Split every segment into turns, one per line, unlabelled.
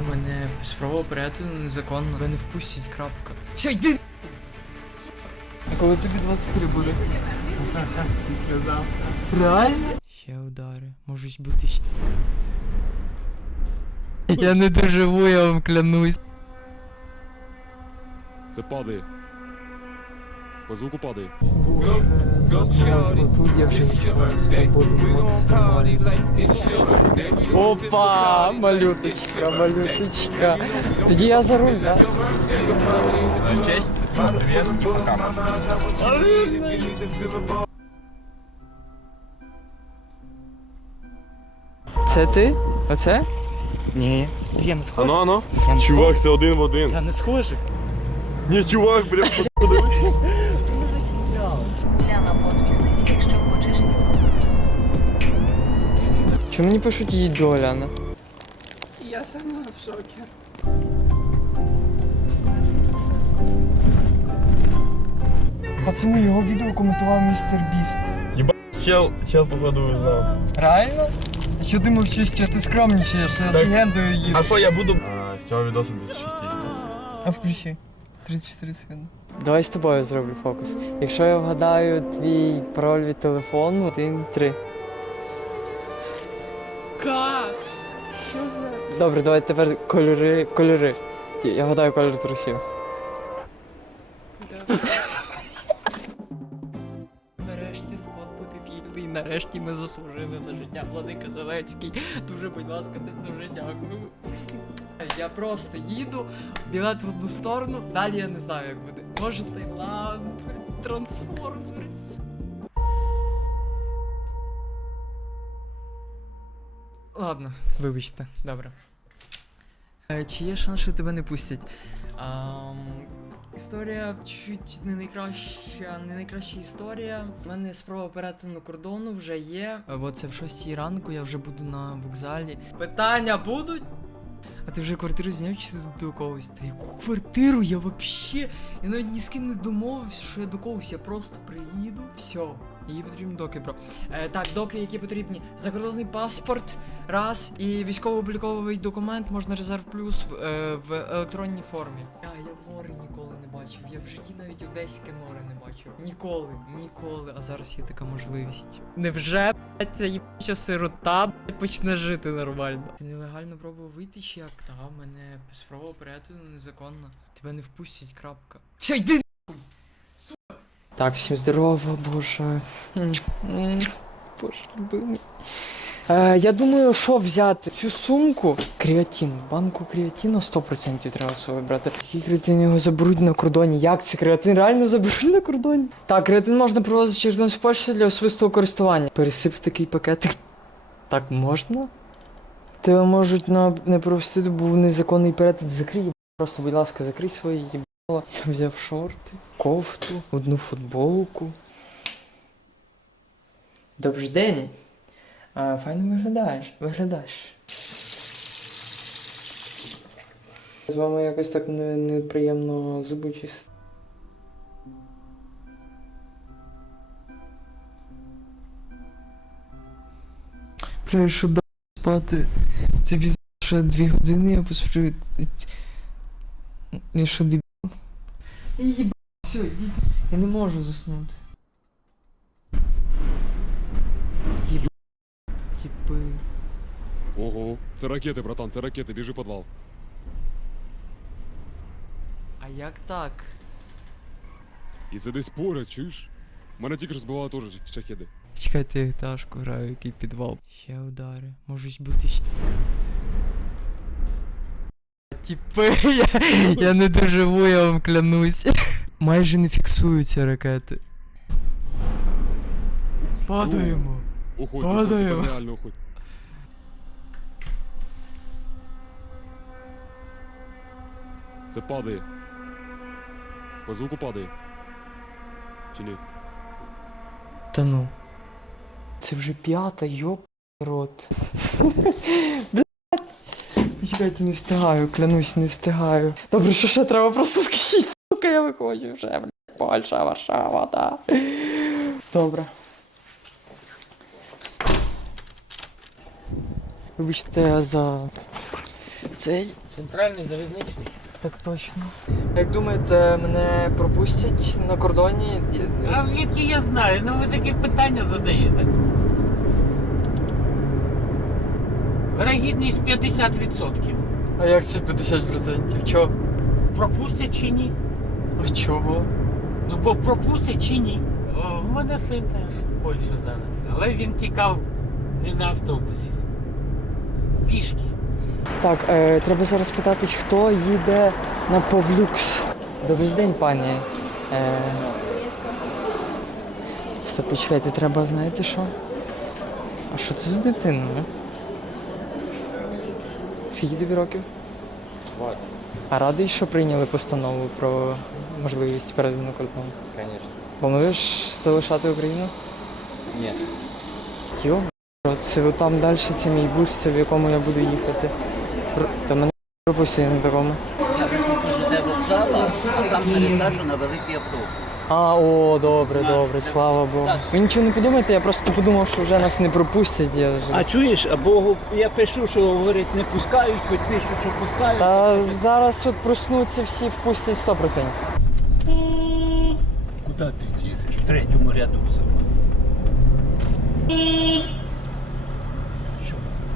мене справа перетину незаконно. Ви не впустять, крапка. Все, йди! А коли тобі 23 буде?
Післязавтра.
Реально? Ще удари. Можуть бути ще. Я не доживу, я вам клянусь.
Це падає. По звуку падає.
Боже, тут я вже відчуваю свободу максимально. Опа, малюточка, малюточка. Тоді я за руль, да?
Честь, привіт, пока.
Це ти? Оце?
Ні. Я не схожий.
Ано?
Я не
Чувак, це один в один.
Я не схожий.
Ні, чувак, прям
Уляна, посміхнись, якщо хочеш його.
Чому мені пишуть їй до Оляна?
Я сама в шокі.
Пацани, його відео коментував містер Біст.
чел походу знав.
Реально? А що ти мовчиш, що ти скромнішаєш, я з
Так.
легендою їду.
А що я буду? З цього відосу десь 6
А включи. 34 секунди. Давай з тобою зроблю фокус. Якщо я вгадаю твій пароль від телефону, 1, 3.
Как? Що за...
Добре, давай тепер кольори. Я вгадаю кольор трусів. Нарешті спот буде вільний, нарешті ми заслужили на життя. Владика Зеленський. Дуже, будь ласка, дуже дякую. Я просто їду, білет в одну сторону, далі я не знаю, як буде. Може Таїланд, Трансформерс. Ладно, вибачте, добре. Чи є шанс, що тебе не пустять? Історія чуть не найкраща історія. У мене спроба перетину кордону вже є. Оце в 6 ранку я вже буду на вокзалі. Питання будуть? А ти вже квартиру зняв чи до когось? Та яку квартиру? Я вообще... Я навіть ні з ким не домовився, що я до когось, я просто приїду. Все. Їй потрібні доки, бро. Так, доки, які потрібні. Закордонний паспорт, раз, і військово-обліковий документ, можна резерв плюс в електронній формі. Я море ніколи не бачив. Я в житті навіть Одеське море не бачив. Ніколи. А зараз є така можливість. Невже ця їбуча сирота почне жити нормально? Ти нелегально пробував вийти чи як? Та, мене справа перетину незаконно. Тебе не впустять, крапка. Все, йди! Так, всім здорово, боже. Боже, любимий. Я думаю, що взяти цю сумку. Креатин. Банку креатину 100% треба з собою брати. Який креатин, його заберуть на кордоні? Як це креатин реально заберуть на кордоні? Так, креатин можна привозити через пошту для особистого користування. Пересип такий пакетик. Так можна? Тебе можуть не пропустити, бо незаконний перетин. Закрий, просто, будь ласка, закрий свої їбало. Я взяв шорти, кофту, одну футболку. Добрий день. Файно виглядаєш. З вами якось так неприємно зуби чистити. Що да спати. Це пізно, що 2 години я посплю. Я що дебіл? Єба, все, йдіть. Я не можу заснути. Єба. Типи.
Ого, це ракети, братан, це ракети, біжи в підвал.
А як так?
І це десь поряд, чуєш? Мене тільки ж збивали теж шахеди.
Чекайте, я гіташку граю, який підвал. Ще удари. Можуть бути ще. Типи, я не доживу, я вам клянусь. Майже не фіксуються ракети. Падаємо.
Уходь,
Падаємо.
реально уходь. Це падає. По звуку падає. Чи ні?
Та ну. Це вже 5-та, йоп рот. Блядь. Чекайте, не встигаю, клянусь, не встигаю. Добре, що ще треба, просто скажіть, сука, я виходжу вже, блядь. Польща, Варшава, да. Добре. Вибачте за цей.
Центральний залізничний.
Так точно. Як думаєте, мене пропустять на кордоні?
А звідки я знаю? Ну ви такі питання задаєте. Вирогідність 50%.
А як це 50%? Чого?
Пропустять чи ні?
А чого?
Ну бо пропустять чи ні? О, в мене син теж в Польщі зараз. Але він тікав не на автобусі. Пішки.
Так, треба зараз питатись, хто їде на Павлюкс. Добрий день, пані. Стоп, почекайте, треба, знаєте що? А що це з дитиною? Скільки тобі років?
20.
А радий, що прийняли постанову про можливість переїзду на кордон?
Конечно.
Плануєш залишати Україну?
Ні.
Йо, це ви там далі, це мій бус, це в якому я буду їхати. Та мене пропустили на такому.
Я високо жде вокзала, а там пересаджу на великий автобус.
А, о, добре, добре, слава Богу. Ви нічого не подумайте, я просто подумав, що вже нас не пропустять. Я вже...
А чуєш, або я пишу, що говорить не пускають, хоч пишуть, що пускають.
Та зараз от проснуться всі, впустять 100%.
Куди ти їздиш? В третьому ряду. Що?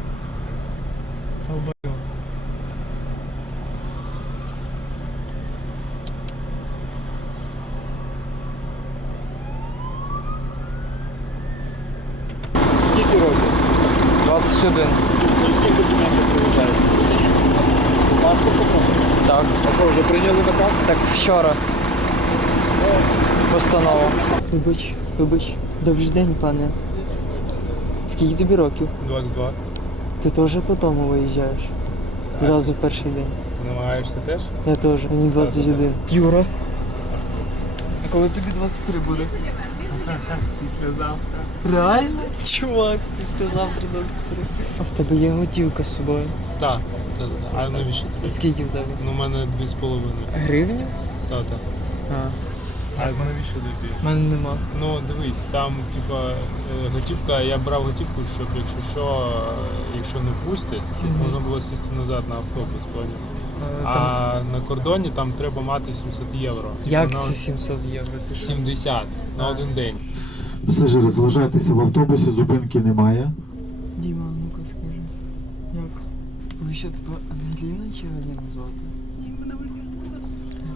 Скільки років?
21.
Які документи приїжджають? Паспорт просто?
Так.
А що, вже прийняли наказ?
Так вчора. Постанова. Вибач. Добрий день, пане. Скільки тобі років?
22.
Ти теж по тому виїжджаєш? Зразу перший день.
Ти намагаєшся теж?
Я теж, мені 21. Юра. А коли тобі 23 буде?
Післязавтра.
Реально? Чувак, післязавтра 23. А в тебе є готівка з собою?
Так. А навіщо тобі?
Скільки в тебе?
Ну, у мене 2,5.
Гривню?
Так.
А,
А навіщо тобі?
в мене нема.
Ну, дивись, там, типа, готівка, я брав готівку, щоб якщо не пустять, щоб можна було сісти назад на автобус, поняв? А на кордоні там треба мати 70 євро.
Як
Типу,
це 700 євро? Ти що?
70 на один день.
Пасажири, залишайтеся в автобусі, зупинки немає.
Діма, ну-ка скажи. Як? Ви що тебе Ангеліна чи Галіна звати?
Ні, мене Ульяна звати.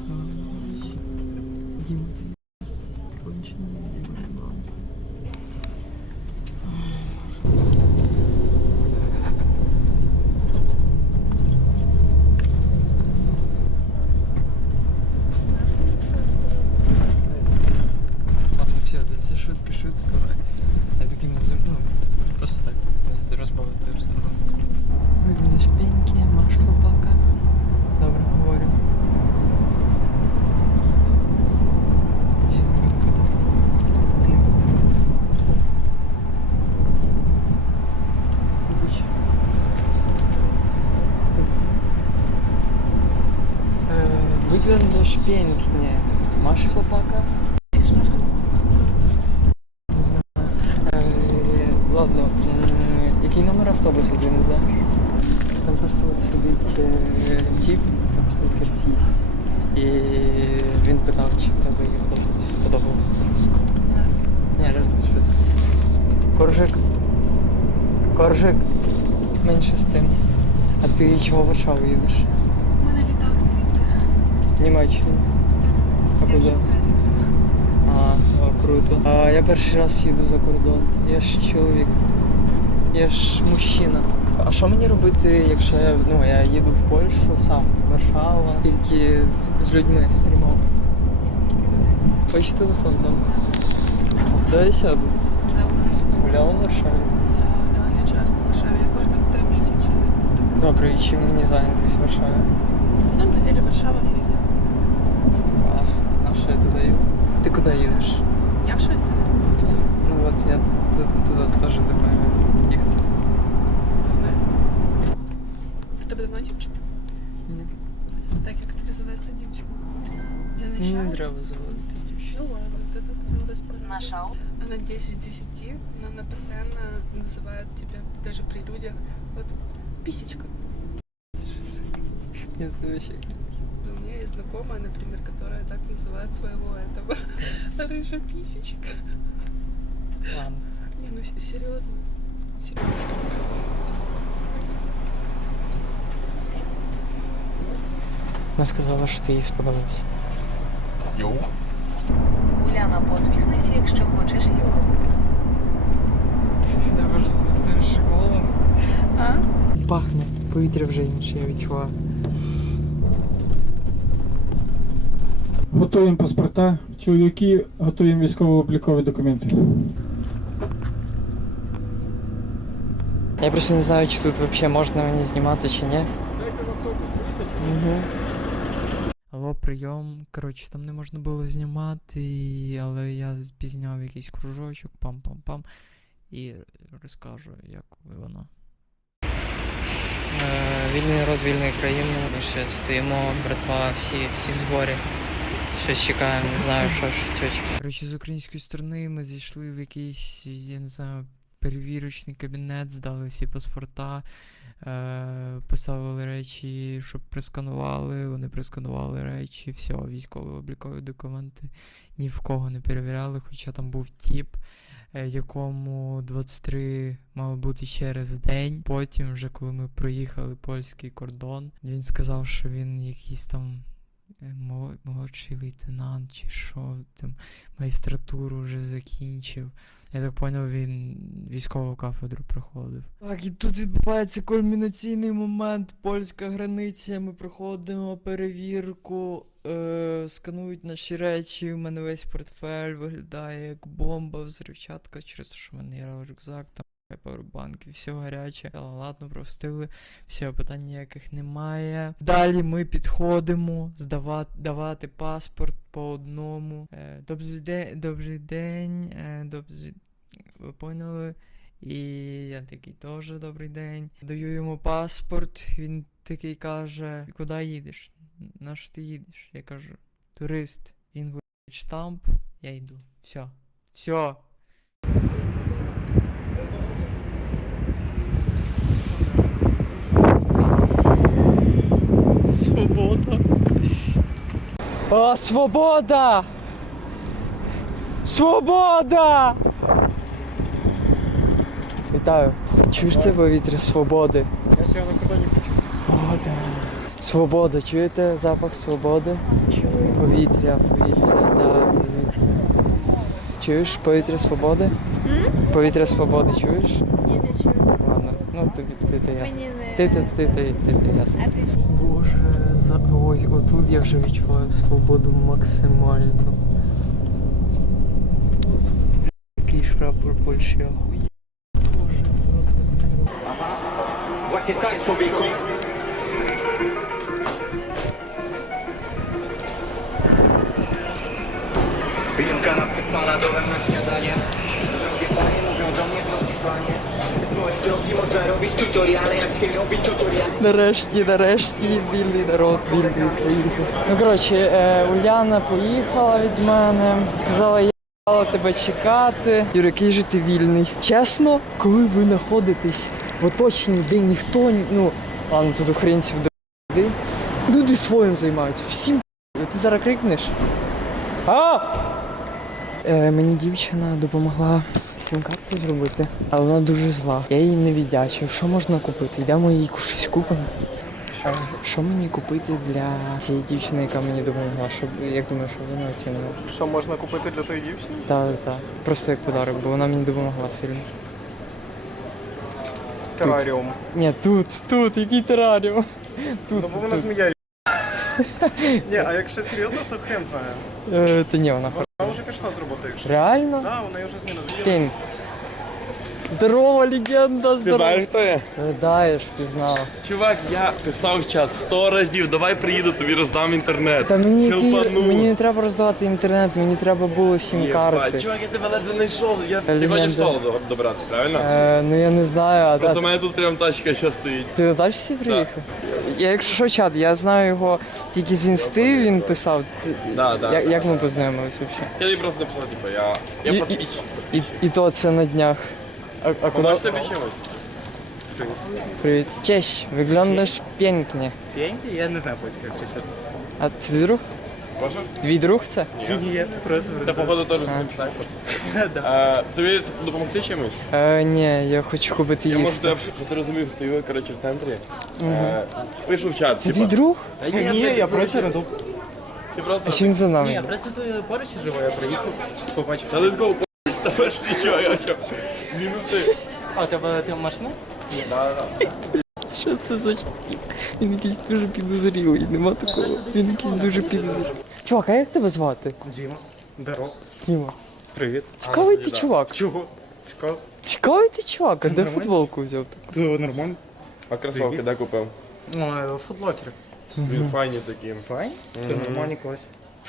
Діма, ти кончений, Діма, мам. Ладно, все, це шутка. Я таким назову, ну, просто так, розбавити розстановку. Виглядаєш пеньки, машло пока. Добре, говорю. Я не буду казати. Я не буду казати. Вибач. Wyglądasz pięknie. Masz chłopaka? Не знаю. Ладно, який номер автобусу, ти не знаєш? Там просто от сидить тіп, там снікерс їсть. І він питав, чи в тебе є хлопець сподобався. Ні, реально швидко. Коржик. Менше з тим. А ти чого в Варшаву їдеш?
У мене літак звідти.
Німеччину. А куди? А, о, круто. А я перший раз їду за кордон. Я ж чоловік. Я ж мужчина. А що мені робити, якщо я їду в Польщу сам, Варшава, тільки з людьми стрімав?
І скільки людей?
Хоч телефон дам. Дай я сяду. Гуляла в Варшаві.
Да, я часто в Варшаві. Я кожні 3 місяці.
Добре, і чим мені зайнятися в Варшаві?
На самом деле Варшава фігня.
Клас. А що я туди їду? Ти куди їдеш?
Я в Швейцарію. В цю.
Ну от я туди теж думаю їхати.
Погнали. В тебе давно дівчина?
Ні.
Так, як тобі завести дівчину? Для
Мені не
начала?
треба заводити дівчину.
Ну ладно, тогда потом расправимся.
На шоу.
Она 10/10, но она постоянно называет тебя даже при людях вот писечка.
Нет, это вообще...
У меня есть знакомая, например, которая так называет своего этого рыжая писечка.
Ладно.
Не, ну серьезно. Серьезно.
Вона сказала, що ти їй сподобався.
Уляна, посміхнись, якщо хочеш Юру.
Ти шоколадно.
А?
Пахне. Повітря вже інше, я відчуваю.
Готуємо паспорта. Чоловіки, готуємо військово-облікові документи.
Я просто не знаю, чи тут взагалі можна мені знімати, чи ні. Угу. Алло, прийом. Коротше, там не можна було знімати, але я пізняв якийсь кружочок, пам-пам-пам. І розкажу, як воно. Вільний народ вільної країни. Ми ще стоїмо, братва, всі в зборі. Щось чекаємо, не знаю, що чекаємо. Коротше, з української сторони ми зайшли в якийсь, я не знаю, перевірочний кабінет, здали всі паспорта, поставили речі, щоб просканували, вони просканували речі, все, військово-облікові документи ні в кого не перевіряли, хоча там був тіп, якому 23 мало бути через день. Потім, вже коли ми проїхали польський кордон, він сказав, що він якийсь там молодший лейтенант чи що, там магістратуру вже закінчив. Я так поняв, він військову кафедру проходив. Так, і тут відбувається кульмінаційний момент. Польська границя, ми проходимо перевірку, сканують наші речі, у мене весь портфель виглядає як бомба, взривчатка, через те, що в мене є рюкзак, там павербанк і все гаряче. Але ладно, простили, все, питань ніяких немає. Далі ми підходимо, давати паспорт по одному. Добрий день, ви поняли? І я такий теж добрий день. Даю йому паспорт, він такий каже, куди їдеш? На що ти їдеш? Я кажу, турист. Він говорить, штамп, я йду. Все. Все. Свобода. О, свобода! Свобода! Вітаю. Чуєш це повітря свободи?
Я ще на кордоні почув.
Свобода. Свобода. Чуєте запах свободи?
Чую.
Повітря, да, повітря. Чуєш повітря свободи? Повітря свободи чуєш?
Ні, не чую.
Ладно, ну тобі ти ясно.
Мені не...
Ти ясно.
А ти що?
Боже, ой, отут я вже відчуваю свободу максимально. Який ж прапор Польщі охуєнний. Боже,
Właśnie tak, człowieku. Piję kanapkę z panadolem na śniadanie. Drogie panie mówią do mnie, drogi panie. Z mojej drogi można robić tutoriale, jak się robi tutoriale.
Нарешті, вільний народ, вільний Україна. Ну, коротше, Уляна поїхала від мене, сказала, я мала тебе чекати. Юрій, який же ти вільний? Чесно, коли ви знаходитесь в оточенні, де ніхто, ну, ладно, тут українців до люди своїм займаються, всім. Ти зараз крикнеш? Мені дівчина допомогла сім-карту зробити, але вона дуже зла. Я їй не віддячив. Що можна купити? Йдемо їй щось купимо. Що мені купити для цієї дівчини, яка мені допомогла? Щоб, як думаєш, що вона оцінила?
Що можна купити для тої дівчини?
Так. Просто як подарок, бо вона мені допомогла сильно.
Тераріум.
Ні, тут, який тераріум? Тут,
Ну бо вона змія. Ні, а якщо серйозно, то хрен знає.
Та ні, вона
Вона вже пішла з роботи, якщо.
реально?
Да, вона вже зміна звільнила.
Кінь. Здорово, легенда, здорово.
Ти знаєш, хто я?
Да, я ж пізнала.
Чувак, я писав в чат 100 разів, давай приїду, тобі роздам інтернет.
Та мені
Хелпану.
не треба роздавати інтернет, мені треба було сім-карти.
Чувак, я тебе ледве знайшов. Ти
Легенда.
хочеш соло добратися, правильно?
Ну я не знаю,
Просто в мене тут прям тачка ще стоїть.
ти на тачці приїхав? Я, якщо що, чат, я знаю його тільки з інсти, він писав.
Да.
Як ми познайомились взагалі?
Я тобі просто написав, типу, я підписчик.
І то це на днях. А куди?
Побачиш тобі чимось?
Привіт. Cześć, wyglądasz pięknie.
П'янки? Я не знаю польську, якщо чесно.
А це твій друг?
Прошу?
Твій друг це?
Ні, я просто...
Це походу теж тобі допомогти чимось?
Ні, я хочу купити
Я можу
їсти.
тебе, що ти розумів, стою, коротше, в центрі. Пишу в чат,
Це твій друг?
Ні, я просто не
Ти
А
просто...
що він за
Ні,
нами?
я просто тут поруч живу, я приїхав, побачив.
Та let's go, та ви ж нічого, я що? Мінуси.
А, у тебе ти машина?
Що це за чоловік? Він якийсь дуже підозрілий, нема такого. Він якийсь дуже підозрілий. Чувак, а як тебе звати?
Діма. Здорово.
Діма.
Привіт.
Цікавий ти чувак.
Чого? Цікаво.
Цікавий ти чувак, а де
Нормально.
футболку взяв?
Ти нормально?
А кросовки де купив?
Ну, футлокер.
Він файні такі.
Файн? Ти нормальний клас.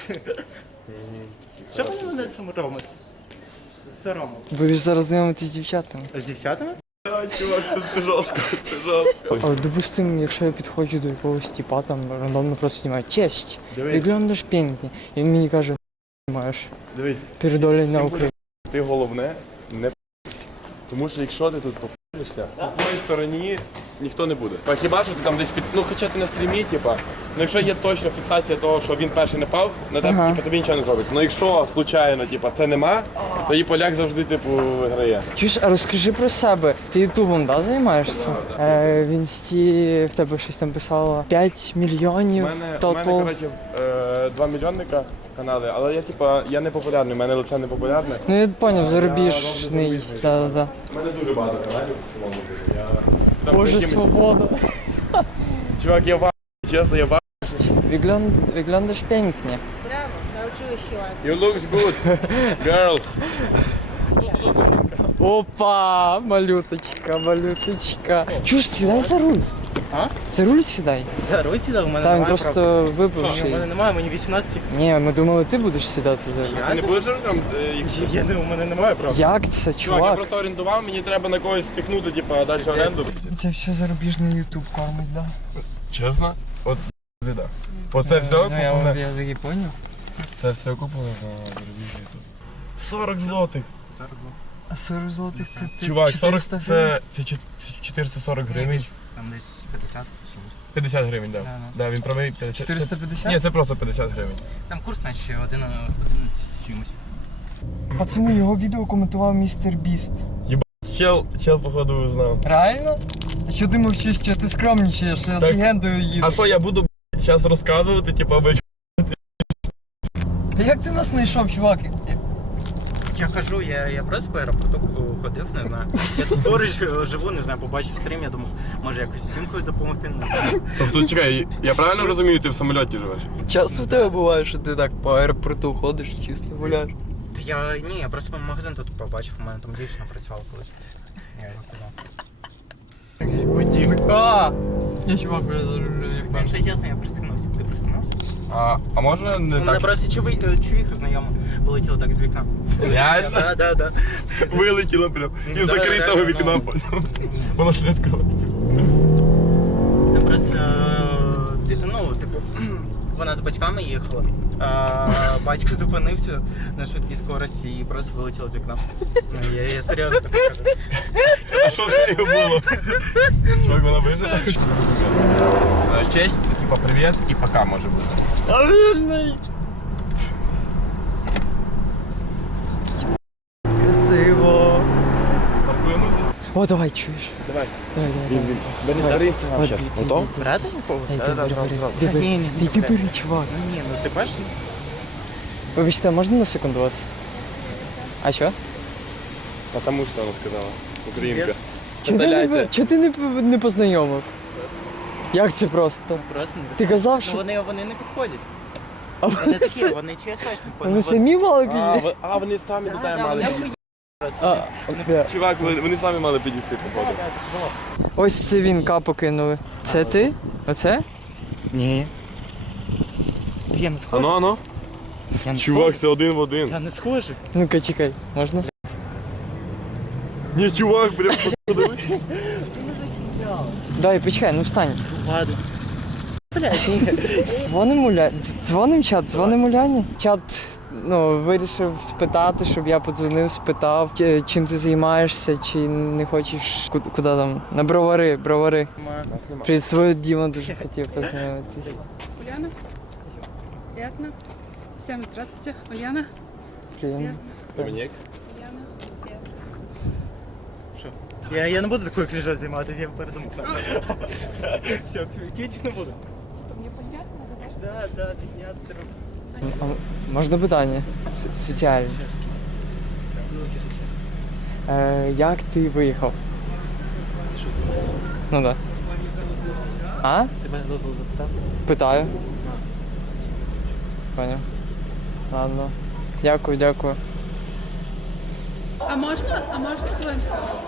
Що ви мене соромите? Соромив.
Будеш зараз знайомитись з дівчатами.
З дівчатами?
Чувак, це жорстко, це жорстко.
А, допустим, якщо я підходжу до якогось типа, там рандомно просто знімаю честь,
Дивись.
wyglądasz pięknie. І він мені каже, маєш,
Дивись,
передолі
всім
на
буде
Україну.
ти головне не п***ся. Тому що якщо ти тут попишешся, по твоїй стороні ніхто не буде. Хіба що ти там десь під. Ну хоча ти на стрімі, типа, ну якщо є точна фіксація того, що він перший напав, на тебе,
Ага.
типа, тобі нічого не зробить. Ну якщо случайно, типа, це нема, то і поляк завжди, типу, виграє.
Чуєш, а розкажи про себе. Ти ютубом, да, займаєшся? В інсті в тебе щось там писало 5
У
мільйонів
мене,
тотал.
коротше, 2 мільйонника канали, але я типа, я не популярний, у мене лице не популярне.
Ну я поняв, зарубіжний.
зарубіжний.
Да-да-да.
У мене дуже багато каналів в цілому дуже. Я... Там
Боже,
якимось-
свобода.
Чувак, я чесно, я
Wyglądasz pięknie.
Браво, научилась щелкать.
You looks good, girls.
Опа, малюточка, малюточка. Чуєш, сідай за руль.
А?
За руль сідай.
За руль сідав, у мене
Та він
немає
просто
права. Ні, у
випивший.
мене немає, мені 18.
Ні, ми думали, ти будеш сідати за руль.
Ти не будеш рукам?
Я не, у мене немає права.
Як це,
Чувак, я
чувак?
просто орендував, мені треба на когось спіхнути, типу, далі оренду.
Це все зарубіжний ютуб кормить, да?
Чесно? От вида. Оце все
Ну я таки поняв.
Це все купили на зарубіжний тут. 40 злотих.
А 40 злотих це ти
Чувак, 40
400 гривень?
це 440 гривень.
Там десь 50 чимось.
50 гривень, так.
Да,
Да, він правий. 50.
450?
Ні, це просто 50 гривень.
Там курс, наче 11 з чимось.
Пацани, його відео коментував містер Біст.
Чел, походу, знав.
Реально? А що ти мовчиш, що ти скромнішаєш, що я з
Так.
легендою їду?
А що я буду зараз розказувати, типу, аби
А як ти нас знайшов, чувак?
Я кажу, я просто по аеропорту ходив, не знаю. Я тут поруч живу, не знаю, побачив стрім, я думав, може якось з сімкою допомогти, не знаю.
Тобто, чекай, я правильно розумію, ти в самольоті живеш?
Часто в тебе буває, що ти так по аеропорту ходиш, чисто гуляєш?
Та я просто магазин тут побачив, у мене там дівчина працювала колись. Я їй казав.
А! Я чувак, бля, як
Якщо чесно, я пристегнувся. Ти пристегнувся?
А можна не
У мене
так?
просто чоловіка знайома вилетіла так з вікна.
Реально?
Да.
Вилетіло прям із
Да,
закритого
реально,
вікна. Воно швидко.
Там просто, ну, типу, вона з батьками їхала, а батько зупинився на швидкій скорості і просто вилетів з вікна. Ну, я серйозно так кажу.
А що з нею було? Чувак, вона вижила? Честь, це типа привіт і пока може бути.
Стабільний! Красиво! О, давай, чуєш?
Давай.
Давай.
Інстаграм
зараз.
Готов?
Брати нікого?
Ні, ти бери, чувак.
Ну ні, ну ти бачиш?
Вибачте, а можна на секунду вас? А що?
Потому що вона сказала. Українка.
Чого ти не познайомив? Як це просто?
Просто не
Ти казав, що...
Вони не підходять.
А
Вони такі, вони ЧСВшні.
Вони самі мали підійти?
А вони самі до тебе мали підійти.
А, бля.
Чувак, вони самі мали підійти, походу.
Ось це вінка покинули. Це ти? Оце?
Ні. Я не схожий.
Ано?
Я не
Чувак, це один в один.
Я не схожий.
Ну-ка, чекай, можна?
Ні, чувак, прям подивись.
Дай, почекай, ну встань.
Ладно. Блядь, ні.
Дзвоним Уляні. Дзвоним чат, дзвоним Уляні. Чат, вирішив спитати, щоб я подзвонив, спитав, чим ти займаєшся, чи не хочеш куди там. На бровари. Привіт, свою Діма дуже хотів познайомитися.
Ульяна? Приятно. Всем здравствуйте. Ульяна?
Приємно.
Домінік?
Ульяна?
Що? Я не буду такою крижою займатися, я передумав. Все, квіті не буду.
Типа мне понятно, да?
Да, підняти треба.
А можна питання? Соціальне. Як ти виїхав?
Ти що знаєш?
Ну так. А?
Ти мене дозволу запитав?
Питаю. Поняв. Ладно. Дякую.
А можно твой инстаграм?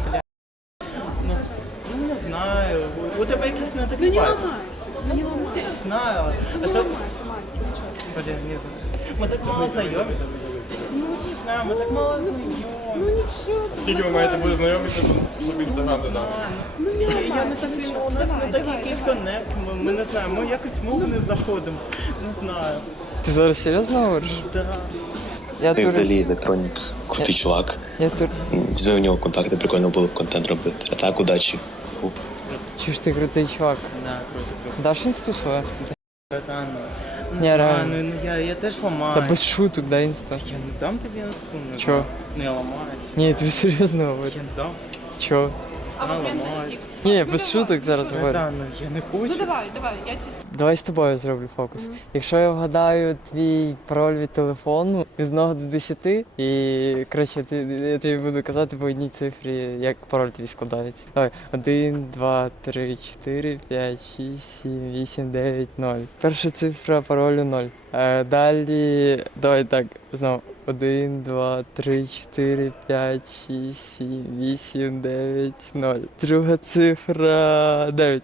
Ну не знаю. У тебе якийсь не
Ну
такий
не
вайб.
ломайся, не ломайся.
Знаю. А що? Блін, не знаю. Ми так мало знайомі. Ну, не знаю, ми так мало знайомі.
Ну ничего.
Скільки ви маєте бути знайомитися, щоб інстаграм не дав?
Ну, я не такий, у нас не такий якийсь коннект, ми не знаємо, ми якось мову не знаходимо. Не знаю.
Ти зараз серйозно говориш?
Да.
Я
Ти взагалі електронік, крутий чувак. Візьми у нього контакти, прикольно було б контент робити. А так, удачі.
Чи ж ти крутий чувак?
Да, круто.
Даш інсту своє?
Та,
Ні,
знаю,
реально.
я теж ламаю.
Та без шуток, дай інсту.
Я не дам тобі інсту.
Чо?
Ну я ламаюся.
Ні, я тобі серйозно говорю.
Я не дам.
Чо?
Ти знаю, ламаюся.
Ні, без шуток зараз говорю.
Та, я не хочу.
Ну давай, я тебе...
Давай з тобою зроблю фокус. Якщо я вгадаю твій пароль від телефону від 1 до 10, і коротше, я тобі буду казати по одній цифрі, як пароль твій складається. Давай, 1, 2, 3, 4, 5, 6, 7, 8, 9, 0. Перша цифра паролю 0. Далі, давай так, знову. 1, 2, 3, 4, 5, 6, 7, 8, 9, 0. Друга цифра 9.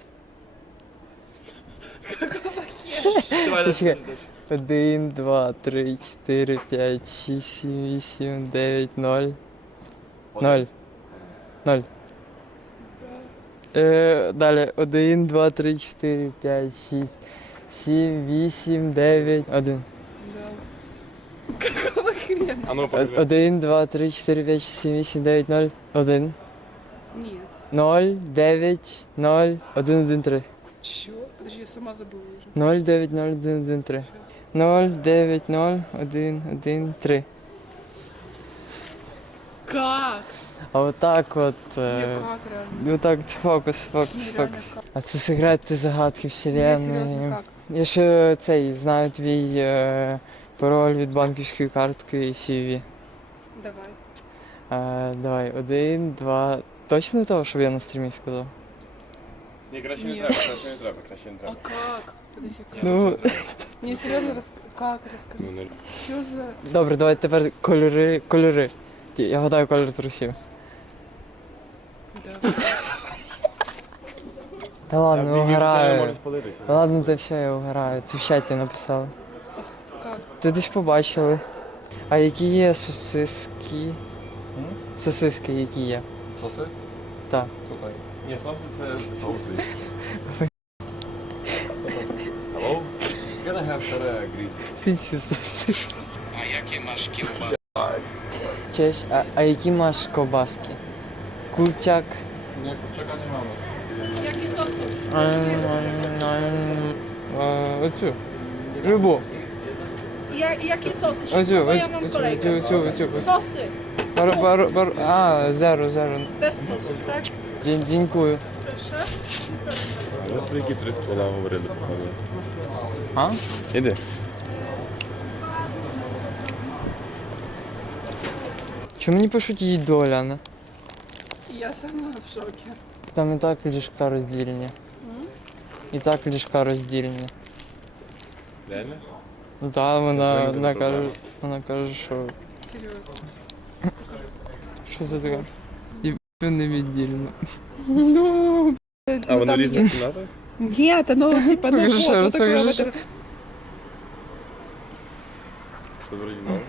Чекай. 1, 2, 3, 4, 5, 6, 7, 8, 9, 0. 0. 0. Далі. 1, 2, 3, 4, 5, 6, 7, 8, 9, 1.
Какого хрена?
А ну, покажи.
1, 2, 3, 4, 5, 6, 7, 8, 9, 0, 1.
Нет.
0, 9, 0, 1, 1, 3.
Чё? Подожди, я сама забыла уже.
0, 9, 0, 1, 1, 3. 0, 9, 0, 1, 1, 3.
Как?
А отак от.
Как реально?
Ну так, фокус.
Нереально как.
А це секрети загадки
Не,
вселенної.
серьезно, как?
Я ще знаю твій пароль від банківської картки і CV.
Давай.
Давай, 1, 2. Точно того, щоб я на стрімі сказав?
Ні, краще
Ні.
не треба, краще не
А
треба.
как? Подожди, как?
Ну,
Не, серьезно, как? Расскажи.
Ну,
Что за...
добре, давай тепер кольори. Я гадаю колір трусів.
Да.
Та ладно,
не може
угораю.
спалитися.
Ладно, та все, я угораю. Це в чаті написали.
Как?
Ти десь побачили. А які є сосиски? Сосиски які є?
Соси?
Так.
Слухай. Ні, соси це соуси. Hello? Can I have Sara
Сиці сосиски. Честь, а які маєш ковбаски? Курчак.
Ні, курчака немає.
Какие сосы?
Оцю. Любу.
Які соси?
Оцю,
Моя вам колега.
оцю.
Соси?
Зеро.
Без сосу, так?
Дякую.
Хорошо.
От за які 3 ствола говорили, походу.
А?
Іди.
Чому мені пишуть її доля, не?
Я сама в шоке.
Там і так ліжка роздільні. І так ліжка роздільні.
Реально?
Ну так, вона
твоя
каже,
проблема.
вона каже, що.
Серьезно.
Що це таке? І не віддільно.
Ну,
А воно в різних кімнатах?
Нет, оно типа, ну
Покажи
вот,
ще раз,
вот такое
покажи
вот.
Що з оригіналу?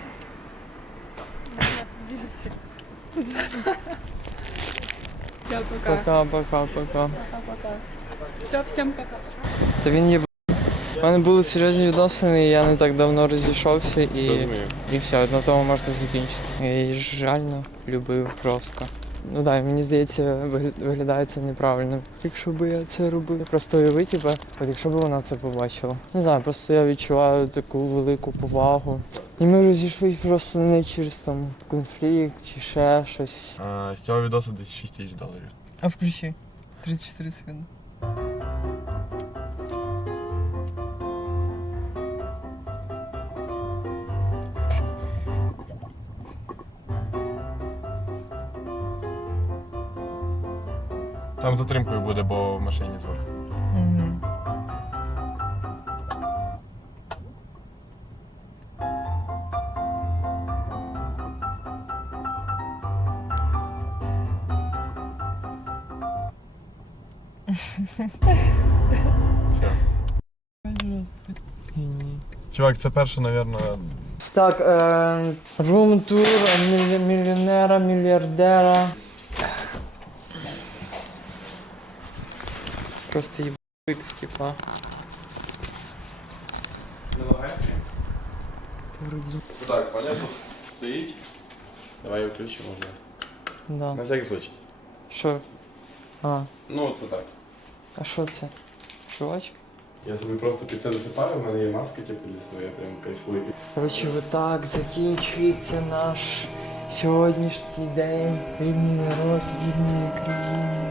Все, пока.
Пока.
Все, всем пока.
Та він є. У мене були серйозні відносини, і я не так давно розійшовся
Розумію.
і все, на тому можна закінчити. Я її ж реально любив жорстко. Ну так, мені здається, виглядає це неправильно. Якщо б я це робив, просто уяви, типа, от якщо б вона це побачила. Не знаю, просто я відчуваю таку велику повагу. І ми розійшлися просто не через там конфлікт чи ще щось.
З цього відосу десь $6 000.
А включи. 34 секунди.
Там затримкою буде, бо в машині звук. Все. Чувак, це перше, напевно.
Так, рум-тур мільйонера, мільярдера. Просто їбать в типа.
Так, Поля тут стоїть. Давай я включу, можна.
Да.
На всякий случай.
Що? А.
Ну, це так.
А що це? Чувачка?
Я собі просто під це засипаю, в мене є маска, типу, лісу, я прям кайфую.
Коротше, так закінчується наш сьогоднішній день. Вільний народ, вільної країни.